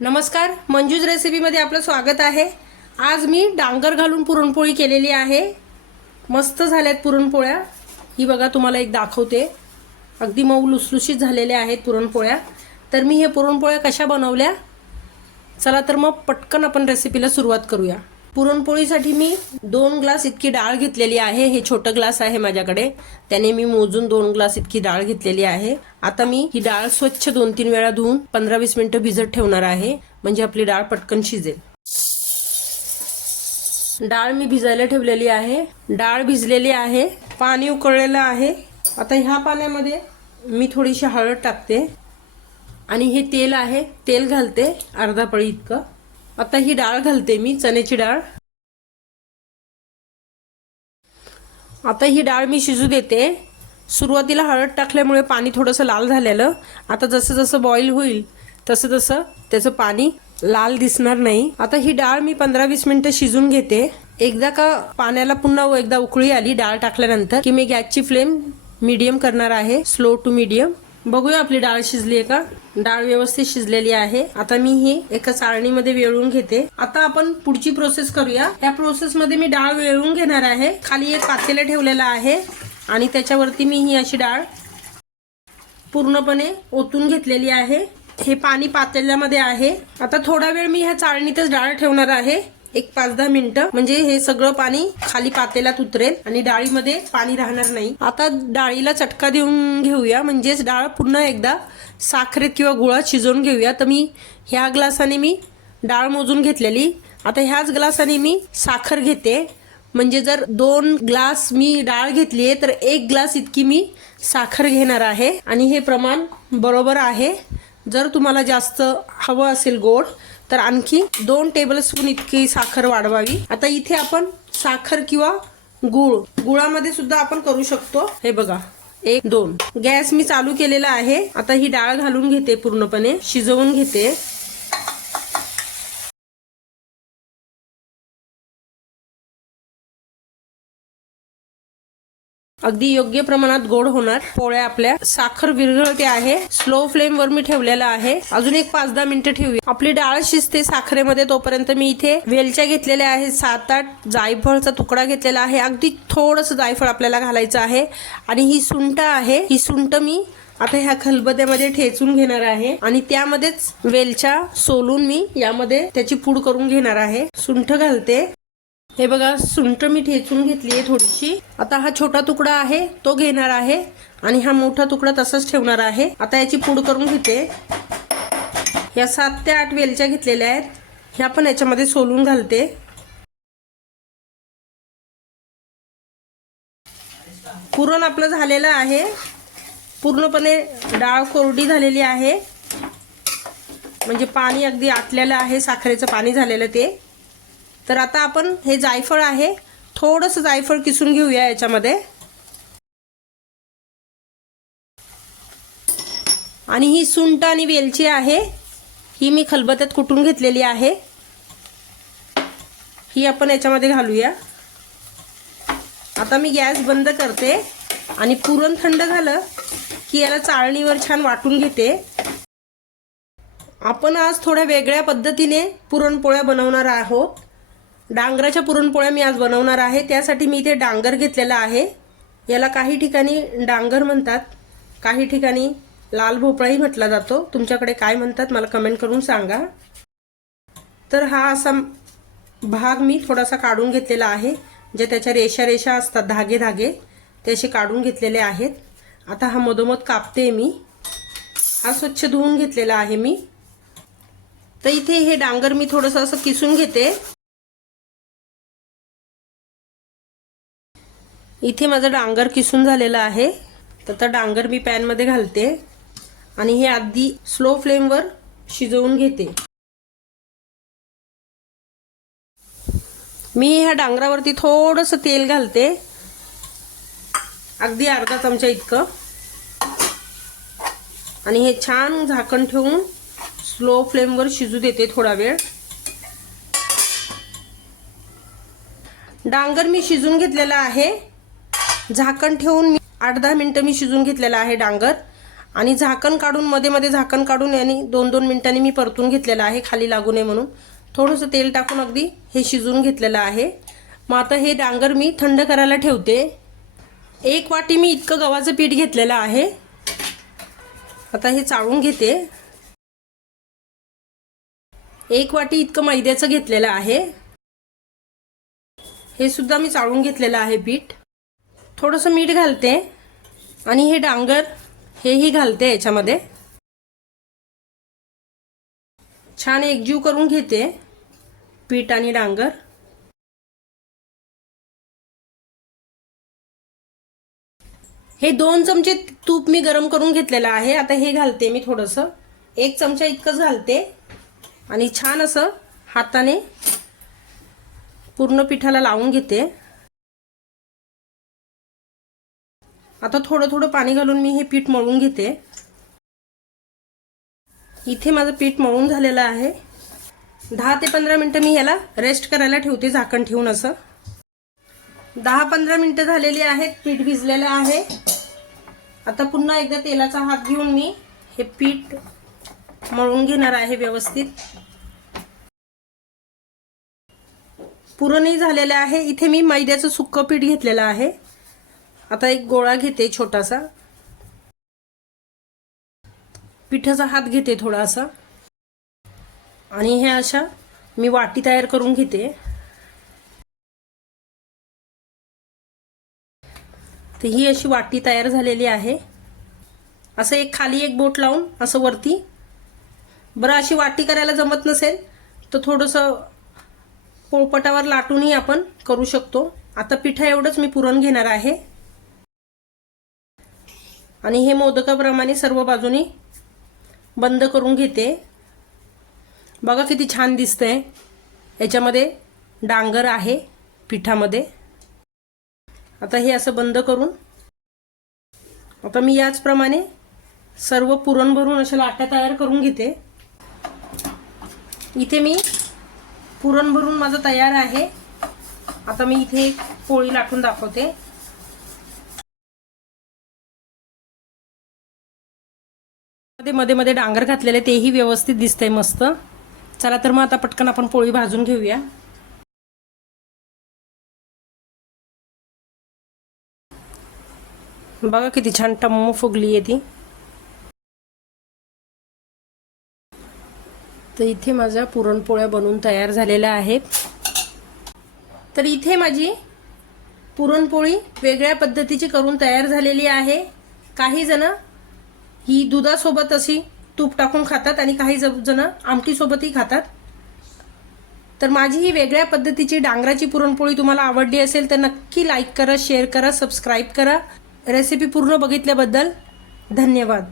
नमस्कार मंजूज रेसिपीमध्ये आपलं स्वागत आहे. आज मी डांगर घालून पुरणपोळी केलेली आहे. मस्त झाल्यात पुरणपोळ्या. ही बघा तुम्हाला एक दाखवते. अगदी मऊ लुसलुशीत झालेल्या आहेत पुरणपोळ्या. तर मी हे पुरणपोळ्या कशा बनवल्या? चला तर मग पटकन आपण रेसिपीला सुरुवात करूया. पुरणपोळीसाठी मी दोन ग्लास इतकी डाळ घेतलेली आहे. हे छोटं ग्लास आहे माझ्याकडे. त्याने मी मोजून दोन ग्लास इतकी डाळ घेतलेली आहे. आता मी ही डाळ स्वच्छ दोन तीन वेळा धुवून पंधरा वीस मिनिटं भिजत ठेवणार आहे. म्हणजे आपली डाळ पटकन शिजेल. डाळ मी भिजायला ठेवलेली आहे. डाळ भिजलेली आहे. पाणी उकळलेलं आहे. आता ह्या पाण्यामध्ये मी थोडीशी हळद टाकते. आणि हे तेल आहे. तेल घालते. अर्धा पळी इतकं. आता ही डाळ घालते मी चण्याची डाळ. आता ही डाळ मी शिजू देते. सुरुवातीला हळद टाकल्यामुळे पाणी थोडंसं लाल झालेलं. आता जसं जसं बॉईल होईल तसं तसं त्याचं पाणी लाल दिसणार नाही. आता ही डाळ मी पंधरा वीस मिनिटं शिजून घेते. एकदा का पाण्याला पुन्हा एकदा उकळी आली डाळ टाकल्यानंतर की मी गॅसची फ्लेम मीडियम करणार आहे स्लो टू मीडियम. बघूया आपली डाळ शिजली आहे का? डाळ व्यवस्थित शिजलेली आहे. आता मी ही एका चाळणीमध्ये वेळून घेते. आता आपण पुढची प्रोसेस करूया. या प्रोसेस मध्ये मी डाळ वेळून घेणार आहे. खाली एक पातेलं ठेवलेलं आहे आणि त्याच्यावरती मी ही अशी डाळ पूर्णपणे ओतून घेतलेली आहे. हे पाणी पातेल्यामध्ये आहे. आता थोडा वेळ मी ह्या चाळणीतच डाळ ठेवणार आहे. एक पाच दहा मिनिटं. म्हणजे हे सगळं पाणी खाली पातेल्यात उतरेल आणि डाळीमध्ये पाणी राहणार नाही. आता डाळीला चटका देऊन घेऊया. म्हणजेच डाळ पुन्हा एकदा साखरेत किंवा गुळात शिजवून घेऊया. तर मी ह्या ग्लासाने मी डाळ मोजून घेतलेली. आता ह्याच ग्लासाने मी साखर घेते. म्हणजे जर दोन ग्लास मी डाळ घेतली आहे तर एक ग्लास इतकी मी साखर घेणार आहे. आणि हे प्रमाण बरोबर आहे. जर तुम्हाला जास्त हवं असेल गोड तर आणखी दोन टेबलस्पून इतकी साखर वाढवावी. आता इथे आपण साखर किंवा गुळ गुळामध्ये सुद्धा आपण करू शकतो. हे बघा एक दोन. गॅस मी चालू केलेला आहे. आता ही डाळ घालून घेते पूर्णपणे शिजवून घेते. अगदी योग्य प्रमाणात गोड होणार. पोळ्या आपल्या. साखर विरघळते आहे. स्लो फ्लेम वर मी ठेवलेला आहे. अजून एक पाच दहा मिनिटं ठेवूया आपली डाळ शिजते साखरेमध्ये तोपर्यंत मी इथे वेलच्या घेतलेल्या आहेत. सात आठ जायफळचा तुकडा घेतलेला आहे. अगदी थोडस जायफळ आपल्याला घालायचं आहे. आणि ही सुंट आहे. ही सुंट मी आता ह्या खलबत्यामध्ये ठेचून घेणार आहे. आणि त्यामध्येच वेलच्या सोलून मी यामध्ये त्याची पूड करून घेणार आहे. सुंठ घालते. हे बघा सुंट मी ठेचून घेतली आहे थोडीशी. आता हा छोटा तुकडा आहे तो घेणार आहे. आणि हा मोठा तुकडा तसाच ठेवणार आहे. आता याची पूड करून घेते. या सात ते आठ वेलच्या घेतलेल्या आहेत. ह्या पण याच्यामध्ये सोलून घालते. पुरण आपलं झालेलं आहे. पूर्णपणे डाळ कोरडी झालेली आहे. म्हणजे पाणी अगदी आटलेलं आहे साखरेचं पाणी झालेलं ते. तर आता आपण हे जायफळ आहे. थोडंसं जायफळ किसून घेऊया याच्यामध्ये. आणि ही सुंट आणि वेलची आहे. ही मी खलबत्यात कुटून घेतलेली आहे. ही आपण याच्यामध्ये घालूया. आता मी गॅस बंद करते आणि पुरण थंड झालं की याला चाळणीवर छान वाटून घेते. आपण आज थोड्या वेगळ्या पद्धतीने पुरणपोळ्या बनवणार आहोत. डांगराच्या पुरणपोळ्या मी आज बनवणार आहे. त्यासाठी मी इथे डांगर घेतलेला आहे. याला काही ठिकाणी डांगर म्हणतात. काही ठिकाणी लाल भोपळाही म्हटला जातो. तुमच्याकडे काय म्हणतात मला कमेंट करून सांगा. तर हा असा भाग मी थोडासा काढून घेतलेला आहे जे त्याच्या रेषा रेषा असतात धागे धागे ते असे काढून घेतलेले आहेत. आता हा मधोमध कापते मी. हा स्वच्छ धुवून घेतलेला आहे मी. तर इथे हे डांगर मी थोडंसं असं किसून घेते. इथे माझं डांगर किसून झालेलं आहे. तर आता डांगर मी पॅनमध्ये घालते. आणि हे अगदी स्लो फ्लेमवर शिजवून घेते. मी ह्या डांगरावरती थोडंसं तेल घालते. अगदी अर्धा चमचा इतकं. आणि हे छान झाकण ठेवून स्लो फ्लेमवर शिजू देते थोडा वेळ. डांगर मी शिजून घेतलेला आहे. झाकण ठेवून मी आठ दहा मिनटं मी शिजून घेतलेलं आहे डांगर. आणि झाकण काढून मध्ये मध्ये झाकण काढून यांनी दोन दोन मिनिटांनी मी परतून घेतलेलं आहे खाली लागू नये म्हणून. थोडंसं तेल टाकून अगदी हे शिजून घेतलेलं आहे. मग आता हे डांगर मी थंड करायला ठेवते. एक वाटी मी इतकं गव्हाचं पीठ घेतलेलं आहे. आता हे चाळून घेते. एक वाटी इतकं मैद्याचं घेतलेलं आहे. हे सुद्धा मी चाळून घेतलेलं आहे पीठ. थोडंसं मीठ घालते. आणि हे डांगर हेही घालते याच्यामध्ये. छान एकजीव करून घेते पीठ आणि डांगर. हे दोन चमचे तूप मी गरम करून घेतलेलं आहे. आता हे घालते मी थोडंसं. एक चमचा इतकंच घालते. आणि छान असं हाताने पूर्ण पिठाला लावून घेते. आता थोडं थोडं पाणी घालून मी हे पीठ मळून घेते. इथे माझं पीठ मळून झालेलं आहे. दहा ते पंधरा मिनटं मी याला रेस्ट करायला ठेवते झाकण ठेवून असं. दहा पंधरा मिनटं झालेली आहेत पीठ भिजलेलं आहे. आता पुन्हा एकदा तेलाचा हात घेऊन मी हे पीठ मळून घेणार आहे व्यवस्थित. पुरणही झालेलं आहे. इथे मी मैद्याचं सुक्कं पीठ घेतलेलं आहे. आता एक गोळा घेते छोटासा. पिठाचा हात घेते थोडासा. आणि हे अशा मी वाटी तयार करून घेते. तर ही अशी वाटी तयार झालेली आहे. असं एक खाली एक बोट लावून असं वरती. बरं अशी वाटी करायला जमत नसेल तर थोडंसं पोळपटावर लाटूनही आपण करू शकतो. आता पिठा एवढंच मी पुरण घेणार आहे. आणि हे मोदकाप्रमाणे सर्व बाजूनी बंद करून घेते. बघा किती छान दिसतंय. याच्यामध्ये डांगर आहे पिठामध्ये. आता हे असं बंद करून आता मी याचप्रमाणे सर्व पुरण भरून अशा लाट्या तयार करून घेते. इथे मी पुरण भरून माझं तयार आहे. आता मी इथे एक पोळी लाटून दाखवते. मध्ये मध्ये मध्ये डांगर घातलेले तेही व्यवस्थित दिसतंय मस्त. चला तर मग आता पटकन आपण पोळी भाजून घेऊया. बघा किती छान टम्म फुगली आहे ती. तर इथे माझ्या पुरणपोळ्या बनवून तयार झालेल्या आहेत. तर इथे माझी पुरणपोळी वेगळ्या पद्धतीची करून तयार झालेली आहे. काही जण ही दुधासोबत अशी तूप टाकून खातात आणि काही जण आमटीसोबतही खातात. तर माझी ही वेगळ्या पद्धतीची डांगराची पुरणपोळी तुम्हाला आवडली असेल तर नक्की लाईक करा शेअर करा सबस्क्राईब करा. रेसिपी पूर्ण बघितल्याबद्दल धन्यवाद.